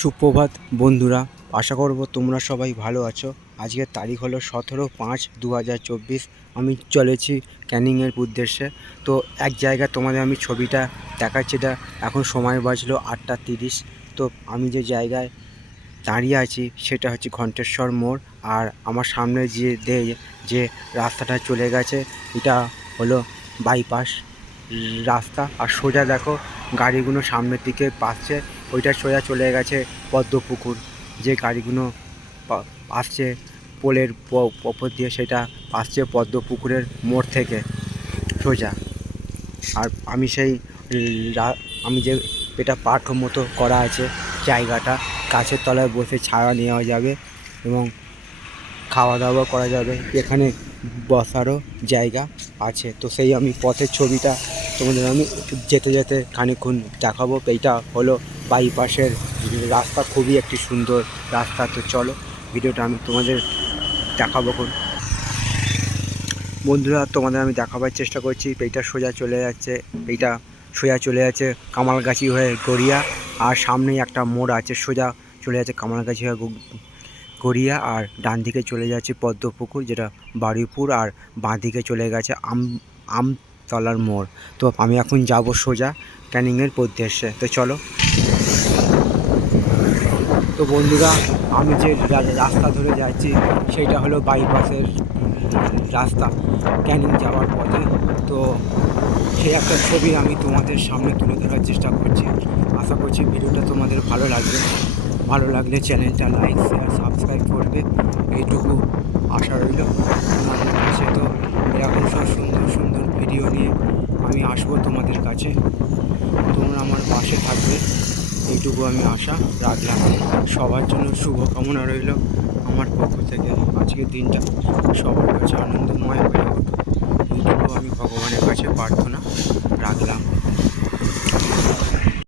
সুপ্রভাত, বন্ধুরা। আশা করব তোমরা সবাই ভালো আছো। আজকের তারিখ হলো সতেরো পাঁচ দু আমি চলেছি ক্যানিংয়ের উদ্দেশ্যে। তো এক জায়গায় তোমাদের আমি ছবিটা দেখাচ্ছি এটা এখন সময় বাজলো আটটা তিরিশ। তো আমি যে জায়গায় দাঁড়িয়ে আছি সেটা হচ্ছে ঘণ্টেশ্বর মোড়। আর আমার সামনে যে দে- যে রাস্তাটা চলে গেছে, এটা হলো বাইপাস রাস্তা। আর সোজা দেখো, গাড়িগুলো সামনের দিকে পাচ্ছে। ওইটা সোজা চলে গেছে পদ্মপুকুর। যে গাড়িগুলো আসছে পোলের ওপর দিয়ে সেটা আসছে পদ্মপুকুরের মোড় থেকে সোজা। আর আমি সেই আমি যে এটা পার্ক মতো করা আছে, জায়গাটা গাছের তলায় বসে ছায়া নেওয়া যাবে এবং খাওয়া দাওয়া করা যাবে। এখানে বসারও জায়গা আছে। তো সেই আমি পথের ছবিটা তোমাদের আমি যেতে যেতে খানিক্ষণ দেখাবো। এইটা হলো বাইপাসের রাস্তা খুবই একটি সুন্দর রাস্তা, তো চলো ভিডিওটা আমি তোমাদের দেখাবো কোন বন্ধুরা, তোমাদের আমি দেখাবার চেষ্টা করছি। এইটা সোজা চলে যাচ্ছে, এইটা সোজা চলে যাচ্ছে কামালগাছি হয়ে গড়িয়া, আর সামনেই একটা মোড় আছে, সোজা চলে যাচ্ছে কামালগাছি হয়ে গড়িয়া, আর ডান দিকে চলে যাচ্ছে পদ্মপুকুর, যেটা বারুইপুর, আর বাঁ দিকে চলে গেছে আম আমতলার মোড়। তো আমি এখন যাব সোজা ক্যানিংয়ের উদ্দেশ্যে। তো চলো তো বন্ধুরা, আমি যে রাস্তা ধরে যাচ্ছি সেটা হলো বাইপাসের রাস্তা, ক্যানিং যাওয়ার পথে। তো সেই একটা ছবি আমি তোমাদের সামনে তুলে ধরার চেষ্টা করছি। আশা করছি ভিডিওটা তোমাদের ভালো লাগবে। ভালো লাগলে চ্যানেলটা লাইক শেয়ার সাবস্ক্রাইব করবে। এইটুকু আশা রইল। তোমাদের কাছে তো এরকম সব সুন্দর সুন্দর ভিডিও নিয়ে আমি আসব তোমাদের কাছে। তোমরা আমার পাশে থাকবে। এইটুকু আমি আশা রাখলাম। সবার জন্য শুভকামনা রইল আমার পক্ষ থেকে। আজকের দিনটা সবার কাছে আনন্দময় হয়ে উঠুক। এইটুকু আমি ভগবানের কাছে প্রার্থনা রাখলাম।